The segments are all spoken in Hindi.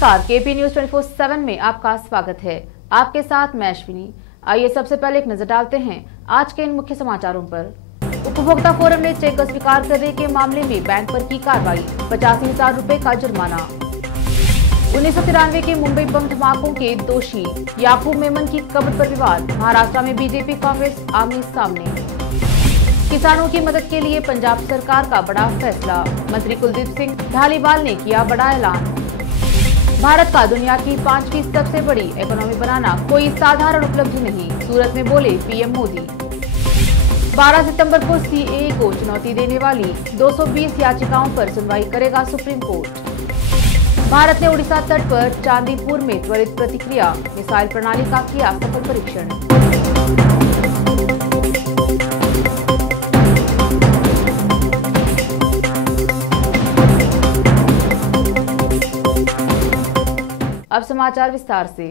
नमस्कार, केपी न्यूज 24/7 में आपका स्वागत है। आपके साथ मैं अश्विनी। आइए सबसे पहले एक नजर डालते हैं आज के इन मुख्य समाचारों पर। उपभोक्ता फोरम ने चेक अस्वीकार करने के मामले में बैंक पर की कार्रवाई, 85,000 रुपए का जुर्माना। 1993 के मुंबई बम धमाकों के दोषी याकूब मेमन की कब्र पर विवाद, महाराष्ट्र में बीजेपी कांग्रेस आमने सामने। किसानों की मदद के लिए पंजाब सरकार का बड़ा फैसला, मंत्री कुलदीप सिंह धालीवाल ने किया बड़ा ऐलान। भारत का दुनिया की 5वीं सबसे बड़ी इकोनॉमी बनाना कोई साधारण उपलब्धि नहीं, सूरत में बोले पीएम मोदी। 12 सितंबर को सीएए को चुनौती देने वाली 220 याचिकाओं पर सुनवाई करेगा सुप्रीम कोर्ट। भारत ने उड़ीसा तट पर चांदीपुर में त्वरित प्रतिक्रिया मिसाइल प्रणाली का किया सफल परीक्षण। अब समाचार विस्तार से।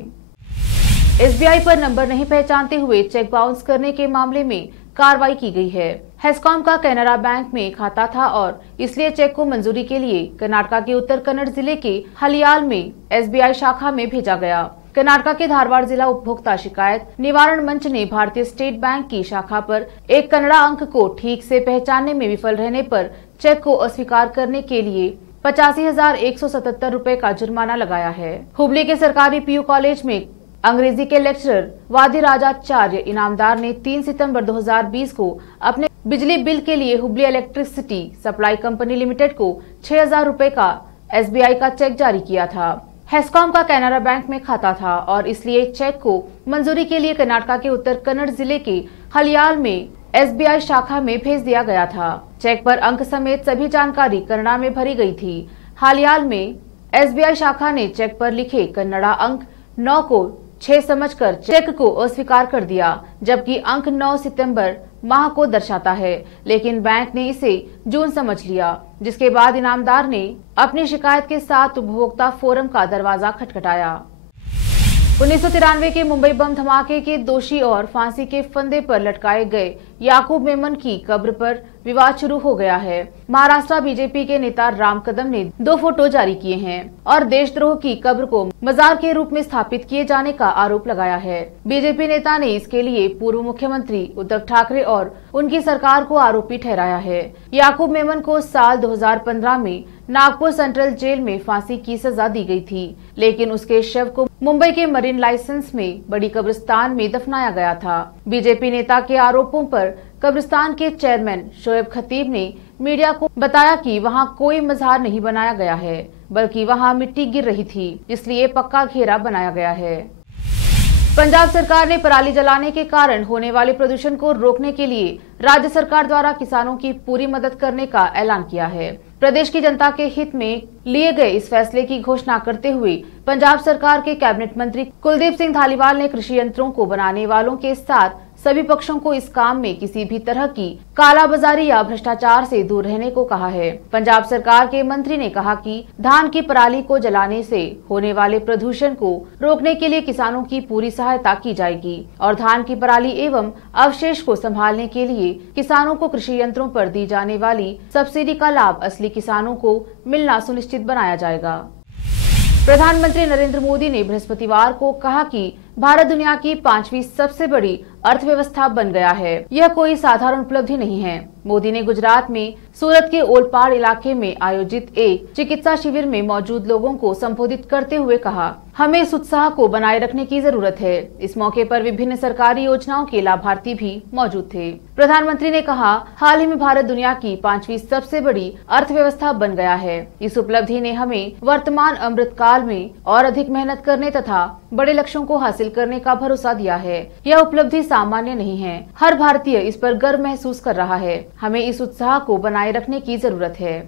एसबीआई पर नंबर नहीं पहचानते हुए चेक बाउंस करने के मामले में कार्रवाई की गई है। हेस्कॉम का कैनरा बैंक में खाता था और इसलिए चेक को मंजूरी के लिए कर्नाटक के उत्तर कन्नड़ जिले के हलियाल में एसबीआई शाखा में भेजा गया। कर्नाटक के धारवाड़ जिला उपभोक्ता शिकायत निवारण मंच ने भारतीय स्टेट बैंक की शाखा पर एक कन्नड़ा अंक को ठीक से पहचानने में विफल रहने पर चेक को अस्वीकार करने के लिए 85,177 रुपए का जुर्माना लगाया है। हुबली के सरकारी पीयू कॉलेज में अंग्रेजी के लेक्चरर वादिराजाचार्य इनामदार ने 3 सितंबर 2020 को अपने बिजली बिल के लिए Hubli electricity supply company limited को 6,000 रुपए का एसबीआई का चेक जारी किया था। हेस्कॉम का कैनरा बैंक में खाता था और इसलिए चेक को मंजूरी के लिए कर्नाटक के उत्तर कन्नड़ जिले के हलियाल में एसबीआई शाखा में भेज दिया गया था। चेक पर अंक समेत सभी जानकारी कन्नड़ा में भरी गई थी। हालियाल में एसबीआई शाखा ने चेक पर लिखे कन्नड़ा अंक 9 को 6 समझकर चेक को अस्वीकार कर दिया, जबकि अंक 9 सितंबर माह को दर्शाता है, लेकिन बैंक ने इसे जून समझ लिया, जिसके बाद इनामदार ने अपनी शिकायत के साथ उपभोक्ता फोरम का दरवाजा खटखटाया। 1993 के मुंबई बम धमाके के दोषी और फांसी के फंदे पर लटकाए गए याकूब मेमन की कब्र पर विवाद शुरू हो गया है। महाराष्ट्र बीजेपी के नेता राम कदम ने 2 फोटो जारी किए हैं और देशद्रोह की कब्र को मजार के रूप में स्थापित किए जाने का आरोप लगाया है। बीजेपी नेता ने इसके लिए पूर्व मुख्यमंत्री उद्धव ठाकरे और उनकी सरकार को आरोपी ठहराया है। याकूब मेमन को साल 2015 में नागपुर सेंट्रल जेल में फांसी की सजा दी गई थी, लेकिन उसके शव को मुंबई के मरीन लाइसेंस में बड़ी कब्रिस्तान में दफनाया गया था। बीजेपी नेता के आरोपों पर कब्रिस्तान के चेयरमैन शोएब खतीब ने मीडिया को बताया कि वहां कोई मजार नहीं बनाया गया है, बल्कि वहां मिट्टी गिर रही थी, इसलिए पक्का घेरा बनाया गया है। पंजाब सरकार ने पराली जलाने के कारण होने वाले प्रदूषण को रोकने के लिए राज्य सरकार द्वारा किसानों की पूरी मदद करने का ऐलान किया है। प्रदेश की जनता के हित में लिए गए इस फैसले की घोषणा करते हुए पंजाब सरकार के कैबिनेट मंत्री कुलदीप सिंह धालीवाल ने कृषि यंत्रों को बनाने वालों के साथ सभी पक्षों को इस काम में किसी भी तरह की कालाबाजारी या भ्रष्टाचार से दूर रहने को कहा है। पंजाब सरकार के मंत्री ने कहा कि धान की पराली को जलाने से होने वाले प्रदूषण को रोकने के लिए किसानों की पूरी सहायता की जाएगी और धान की पराली एवं अवशेष को संभालने के लिए किसानों को कृषि यंत्रों पर दी जाने वाली सब्सिडी का लाभ असली किसानों को मिलना सुनिश्चित बनाया जाएगा। प्रधानमंत्री नरेंद्र मोदी ने बृहस्पतिवार को कहा कि भारत दुनिया की 5वीं सबसे बड़ी अर्थव्यवस्था बन गया है। यह कोई साधारण उपलब्धि नहीं है। मोदी ने गुजरात में सूरत के ओलपाड़ इलाके में आयोजित एक चिकित्सा शिविर में मौजूद लोगों को संबोधित करते हुए कहा, हमें इस उत्साह को बनाए रखने की जरूरत है। इस मौके पर विभिन्न सरकारी योजनाओं के लाभार्थी भी मौजूद थे। प्रधानमंत्री ने कहा, हाल ही में भारत दुनिया की 5वीं सबसे बड़ी अर्थव्यवस्था बन गया है। इस उपलब्धि ने हमें वर्तमान अमृत काल में और अधिक मेहनत करने तथा बड़े लक्ष्यों को हासिल करने का भरोसा दिया है। यह उपलब्धि सामान्य नहीं है। हर भारतीय इस पर गर्व महसूस कर रहा है। हमें इस उत्साह को बनाए रखने की जरूरत है।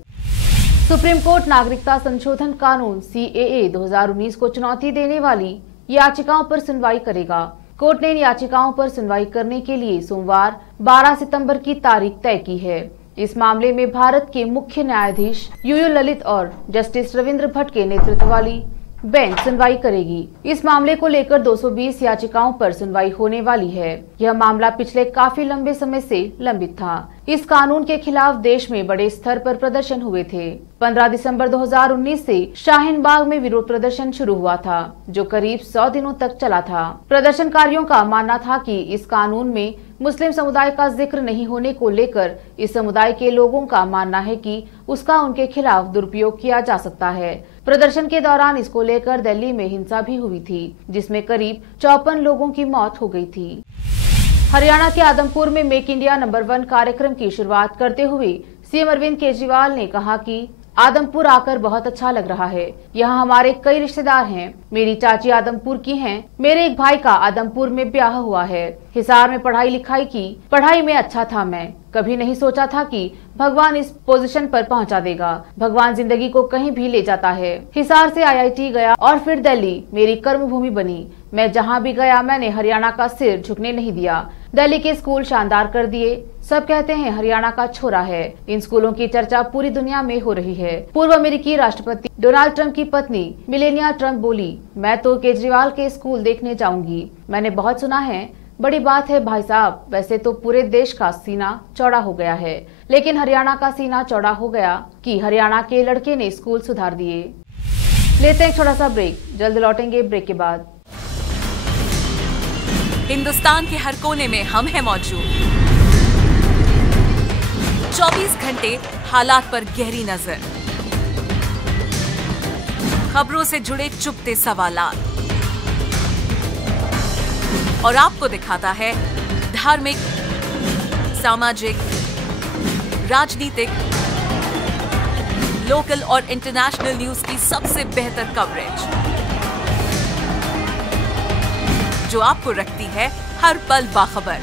सुप्रीम कोर्ट नागरिकता संशोधन कानून सीएए 2019 को चुनौती देने वाली याचिकाओं पर सुनवाई करेगा। कोर्ट ने इन याचिकाओं पर सुनवाई करने के लिए सोमवार 12 सितंबर की तारीख तय की है। इस मामले में भारत के मुख्य न्यायाधीश यूयू ललित और जस्टिस रविंद्र भट्ट के नेतृत्व वाली बेंच सुनवाई करेगी। इस मामले को लेकर 220 याचिकाओं पर सुनवाई होने वाली है। यह मामला पिछले काफी लंबे समय से लंबित था। इस कानून के खिलाफ देश में बड़े स्तर पर प्रदर्शन हुए थे। 15 दिसंबर 2019 से शाहीन बाग में विरोध प्रदर्शन शुरू हुआ था, जो करीब 100 दिनों तक चला था। प्रदर्शनकारियों का मानना था कि इस कानून में मुस्लिम समुदाय का जिक्र नहीं होने को लेकर इस समुदाय के लोगों का मानना है कि उसका उनके खिलाफ दुरुपयोग किया जा सकता है। प्रदर्शन के दौरान इसको लेकर दिल्ली में हिंसा भी हुई थी, जिसमें करीब 54 लोगों की मौत हो गई थी। हरियाणा के आदमपुर में मेक इंडिया नंबर 1 कार्यक्रम की शुरुआत करते हुए सीएम अरविंद केजरीवाल ने कहा कि आदमपुर आकर बहुत अच्छा लग रहा है। यहाँ हमारे कई रिश्तेदार हैं। मेरी चाची आदमपुर की हैं। मेरे एक भाई का आदमपुर में ब्याह हुआ है। हिसार में पढ़ाई लिखाई की। पढ़ाई में अच्छा था। मैं कभी नहीं सोचा था कि भगवान इस पोजीशन पर पहुंचा देगा। भगवान जिंदगी को कहीं भी ले जाता है। हिसार से IIT गया और फिर दिल्ली मेरी कर्म भूमि बनी। मैं जहाँ भी गया मैंने हरियाणा का सिर झुकने नहीं दिया। दिल्ली के स्कूल शानदार कर दिए। सब कहते हैं हरियाणा का छोरा है। इन स्कूलों की चर्चा पूरी दुनिया में हो रही है। पूर्व अमेरिकी राष्ट्रपति डोनाल्ड ट्रंप की पत्नी मिलेनिया ट्रंप बोली, मैं तो केजरीवाल के स्कूल देखने जाऊंगी। मैंने बहुत सुना है। बड़ी बात है भाई साहब। वैसे तो पूरे देश का सीना चौड़ा हो गया है, लेकिन हरियाणा का सीना चौड़ा हो गया कि हरियाणा के लड़के ने स्कूल सुधार दिए। लेते हैं छोटा सा ब्रेक, जल्द लौटेंगे ब्रेक के बाद। हिंदुस्तान के हर कोने में हम हैं मौजूद। 24 घंटे हालात पर गहरी नजर, खबरों से जुड़े चुपते सवालात, और आपको दिखाता है धार्मिक, सामाजिक, राजनीतिक, लोकल और इंटरनेशनल न्यूज की सबसे बेहतर कवरेज, जो आपको रखती है हर पल बाखबर।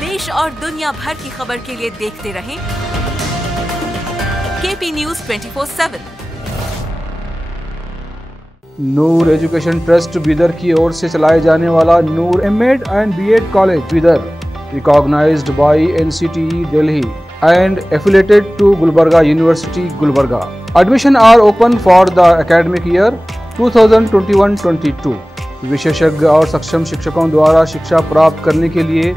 देश और दुनिया भर की खबर के लिए देखते रहें KP News 24/7। नूर एजुकेशन ट्रस्ट बीदर की ओर से चलाए जाने वाला नूर M.Ed and B.Ed college Bidar, recognized by NCTE Delhi and affiliated to Gulbarga University, Gulbarga. Admission are open for the academic year 2021-22। विशेषज्ञ और सक्षम शिक्षकों द्वारा शिक्षा प्राप्त करने के लिए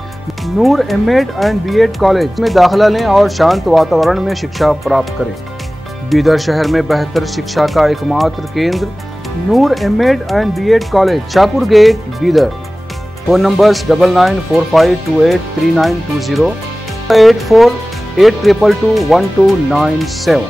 नूर M.Ed and B.Ed कॉलेज में दाखिला लें और शांत वातावरण में शिक्षा प्राप्त करें। बीदर शहर में बेहतर शिक्षा का एकमात्र केंद्र Noor M.Ed and B.Ed college, Shahpur gate, Bidar. Phone numbers 9945283920, 8482221297।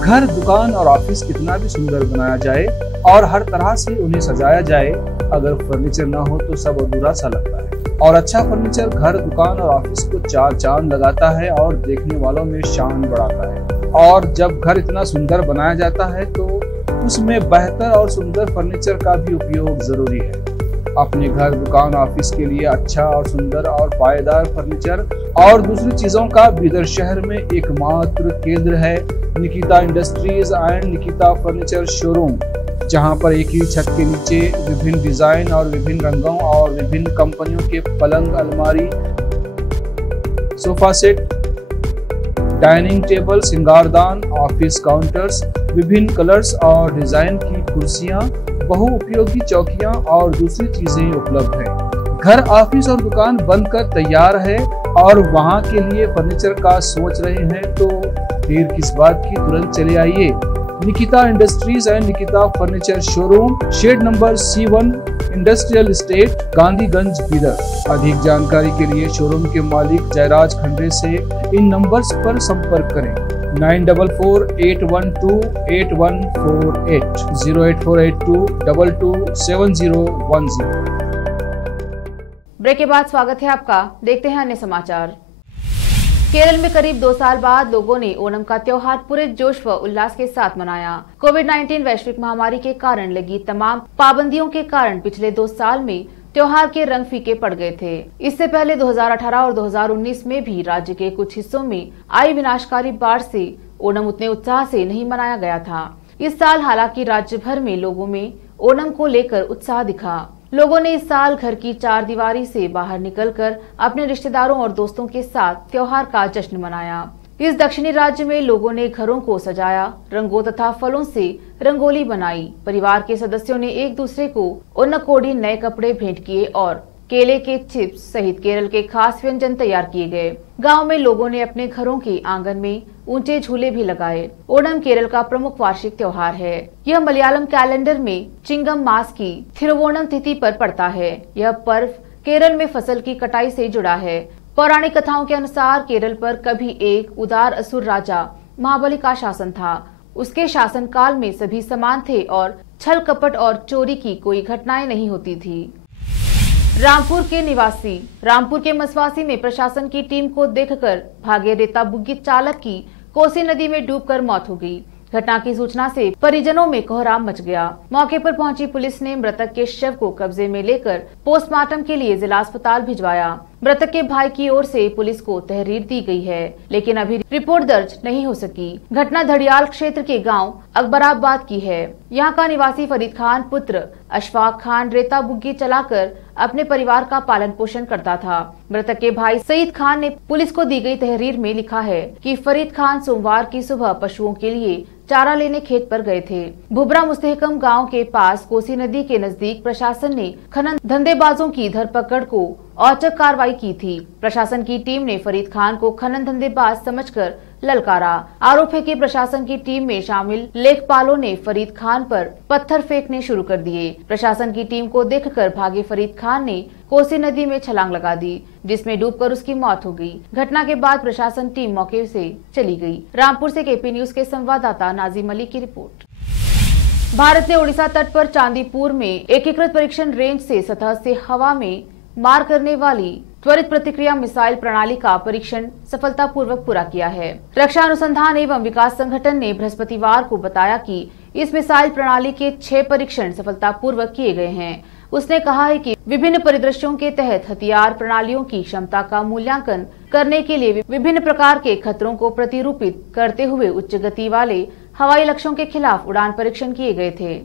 घर, दुकान और ऑफिस कितना भी सुंदर बनाया जाए और हर तरह से उन्हें सजाया जाए, अगर फर्नीचर ना हो तो सब अधूरा सा लगता है। और अच्छा फर्नीचर घर, दुकान और ऑफिस को चार चांद लगाता है और देखने वालों में शान बढ़ाता है। और जब घर इतना सुंदर बनाया जाता है तो उसमें बेहतर और सुंदर फर्नीचर का भी उपयोग जरूरी है। अपने घर, दुकान, ऑफिस के लिए अच्छा और सुंदर और पायदार फर्नीचर और दूसरी चीजों का बीदर शहर में एकमात्र केंद्र है Nikita industries and Nikita furniture showroom, जहां पर एक ही छत के नीचे विभिन्न डिजाइन और विभिन्न रंगों और विभिन्न कंपनियों के पलंग, अलमारी, सोफा सेट, डाइनिंग टेबल, सिंगारदान, ऑफिस काउंटर्स, विभिन्न कलर्स और डिजाइन की कुर्सियां, बहुउपयोगी चौकियां और दूसरी चीजें उपलब्ध हैं। घर, ऑफिस और दुकान बनकर तैयार है और वहां के लिए फर्नीचर का सोच रहे हैं तो देर किस बात की, तुरंत चले आइए। Nikita industries and Nikita furniture showroom, shed number C1, industrial estate, Gandhiganj, Bidar. अधिक जानकारी के लिए शोरूम के मालिक जयराज खंडे से इन नंबर्स पर संपर्क करें। 9448128148, 08482227010। ब्रेक के बाद स्वागत है आपका। देखते हैं अन्य समाचार। केरल में करीब 2 साल बाद लोगों ने ओणम का त्योहार पूरे जोश व उल्लास के साथ मनाया। कोविड-19 वैश्विक महामारी के कारण लगी तमाम पाबंदियों के कारण पिछले 2 साल में त्योहार के रंग फीके पड़ गए थे। इससे पहले 2018 और 2019 में भी राज्य के कुछ हिस्सों में आई विनाशकारी बाढ़ से ओणम उतने उत्साह से नहीं मनाया गया था। इस साल हालांकि राज्य भर में लोगों में ओणम को लेकर उत्साह दिखा। लोगों ने इस साल घर की 4 दीवारी से बाहर निकलकर अपने रिश्तेदारों और दोस्तों के साथ त्योहार का जश्न मनाया। इस दक्षिणी राज्य में लोगों ने घरों को सजाया, रंगों तथा फलों से रंगोली बनाई। परिवार के सदस्यों ने एक दूसरे को ओन्नकोडी नए कपड़े भेंट किए और केले के चिप्स सहित केरल के खास व्यंजन तैयार किए गए। गांव में लोगों ने अपने घरों के आंगन में ऊंचे झूले भी लगाए। ओणम केरल का प्रमुख वार्षिक त्योहार है। यह मलयालम कैलेंडर में चिंगम मास की थिरुवोणम तिथि पर पड़ता है। यह पर्व केरल में फसल की कटाई से जुड़ा है। पौराणिक कथाओं के अनुसार केरल पर कभी एक उदार असुर राजा महाबली का शासन था। उसके शासन काल में सभी समान थे और छल कपट और चोरी की कोई घटनाएं नहीं होती थी। रामपुर के मसवासी में प्रशासन की टीम को देखकर भागे रेता बुग्गी चालक की कोसी नदी में डूबकर मौत हो गई। घटना की सूचना से परिजनों में कोहराम मच गया। मौके पर पहुंची पुलिस ने मृतक के शव को कब्जे में लेकर पोस्टमार्टम के लिए जिला अस्पताल भिजवाया। मृतक के भाई की ओर से पुलिस को तहरीर दी गई है, लेकिन अभी रिपोर्ट दर्ज नहीं हो सकी। घटना धड़ियाल क्षेत्र के गांव अकबराबाद की है। यहां का निवासी फरीद खान पुत्र अशफाक खान रेता बुग्गी चलाकर अपने परिवार का पालन पोषण करता था। मृतक के भाई सईद खान ने पुलिस को दी गई तहरीर में लिखा है कि फरीद खान सोमवार की सुबह पशुओं के लिए चारा लेने खेत पर गए थे। भुबरा मुस्तहकम गांव के पास कोसी नदी के नजदीक प्रशासन ने खनन धंधेबाजों की धरपकड़ को औचक कार्रवाई की थी। प्रशासन की टीम ने फरीद खान को खनन धंधेबाज समझकर ललकारा। आरोप है कि प्रशासन की टीम में शामिल लेखपालों ने फरीद खान पर पत्थर फेंकने शुरू कर दिए। प्रशासन की टीम को देखकर भागे फरीद खान ने कोसी नदी में छलांग लगा दी, जिसमें डूबकर उसकी मौत हो गई। घटना के बाद प्रशासन टीम मौके से चली गई। रामपुर से केपी न्यूज के संवाददाता नाजिम अली की रिपोर्ट। भारत ने ओडिशा तट पर चांदीपुर में एकीकृत परीक्षण रेंज से सतह से हवा में मार करने वाली त्वरित प्रतिक्रिया मिसाइल प्रणाली का परीक्षण सफलतापूर्वक पूरा किया है। रक्षा अनुसंधान एवं विकास संगठन ने बृहस्पतिवार को बताया कि इस मिसाइल प्रणाली के 6 परीक्षण सफलतापूर्वक किए गए हैं। उसने कहा है कि विभिन्न परिदृश्यों के तहत हथियार प्रणालियों की क्षमता का मूल्यांकन करने के लिए विभिन्न प्रकार के खतरों को प्रतिरूपित करते हुए उच्च गति वाले हवाई लक्ष्यों के खिलाफ उड़ान परीक्षण किए गए थे।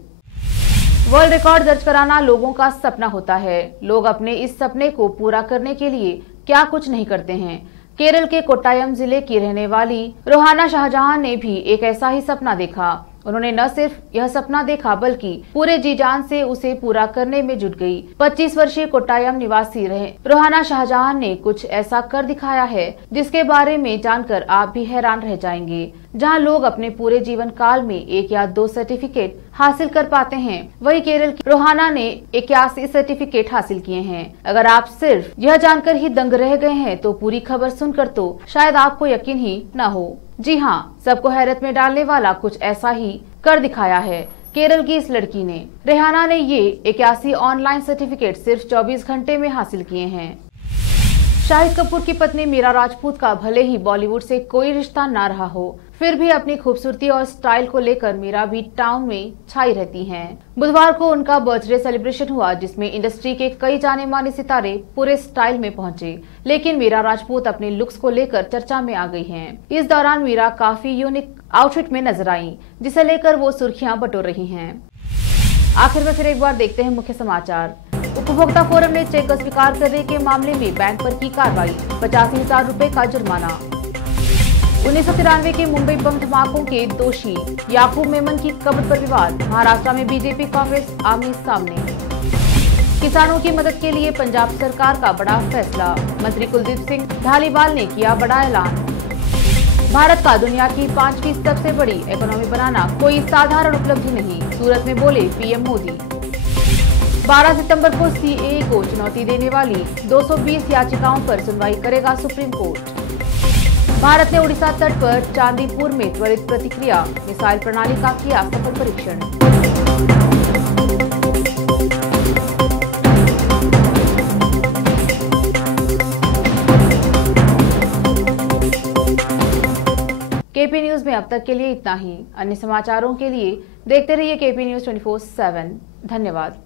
वर्ल्ड रिकॉर्ड दर्ज कराना लोगों का सपना होता है। लोग अपने इस सपने को पूरा करने के लिए क्या कुछ नहीं करते हैं। केरल के कोट्टायम जिले की रहने वाली रोहाना शाहजहां ने भी एक ऐसा ही सपना देखा। उन्होंने न सिर्फ यह सपना देखा बल्कि पूरे जी जान से उसे पूरा करने में जुट गई। 25 वर्षीय कोट्टायम निवासी रहे रोहाना शाहजहां ने कुछ ऐसा कर दिखाया है जिसके बारे में जानकर आप भी हैरान रह जाएंगे। जहां लोग अपने पूरे जीवन काल में 1 या 2 सर्टिफिकेट हासिल कर पाते हैं, वही केरल की रोहाना ने 81 सर्टिफिकेट हासिल किए हैं। अगर आप सिर्फ यह जानकर ही दंग रह गए हैं तो पूरी खबर सुनकर तो शायद आपको यकीन ही न हो। जी हाँ, सबको हैरत में डालने वाला कुछ ऐसा ही कर दिखाया है केरल की इस लड़की ने। रेहाना ने ये 81 ऑनलाइन सर्टिफिकेट सिर्फ 24 घंटे में हासिल किए हैं। शाहिद कपूर की पत्नी मीरा राजपूत का भले ही बॉलीवुड से कोई रिश्ता ना रहा हो, फिर भी अपनी खूबसूरती और स्टाइल को लेकर मीरा भी टाउन में छाई रहती हैं। बुधवार को उनका बर्थडे सेलिब्रेशन हुआ, जिसमें इंडस्ट्री के कई जाने माने सितारे पूरे स्टाइल में पहुंचे, लेकिन मीरा राजपूत अपने लुक्स को लेकर चर्चा में आ गई हैं। इस दौरान मीरा काफी यूनिक आउटफिट में नजर आई, जिसे लेकर वो सुर्खियां बटोर रही हैं। आखिर में फिर एक बार देखते हैं मुख्य समाचार। उपभोक्ता फोरम ने चेक अस्वीकार करने के मामले में बैंक पर की कार्रवाई, 85,000 रुपए का जुर्माना। 1993 के मुंबई बम धमाकों के दोषी याकूब मेमन की कब्र पर विवाद, महाराष्ट्र में बीजेपी कांग्रेस आमने सामने। किसानों की मदद के लिए पंजाब सरकार का बड़ा फैसला, मंत्री कुलदीप सिंह धालीवाल ने किया बड़ा ऐलान। भारत का दुनिया की 5वीं सबसे बड़ी इकोनॉमी बनाना कोई साधारण उपलब्धि नहीं, सूरत में बोले पीएम मोदी। 12 सितंबर को सीएए को चुनौती देने वाली 220 याचिकाओं पर सुनवाई करेगा सुप्रीम कोर्ट। भारत ने ओडिशा तट पर चांदीपुर में त्वरित प्रतिक्रिया मिसाइल प्रणाली का किया सफल परीक्षण। केपी न्यूज में अब तक के लिए इतना ही। अन्य समाचारों के लिए देखते रहिए केपी न्यूज 24/7। धन्यवाद।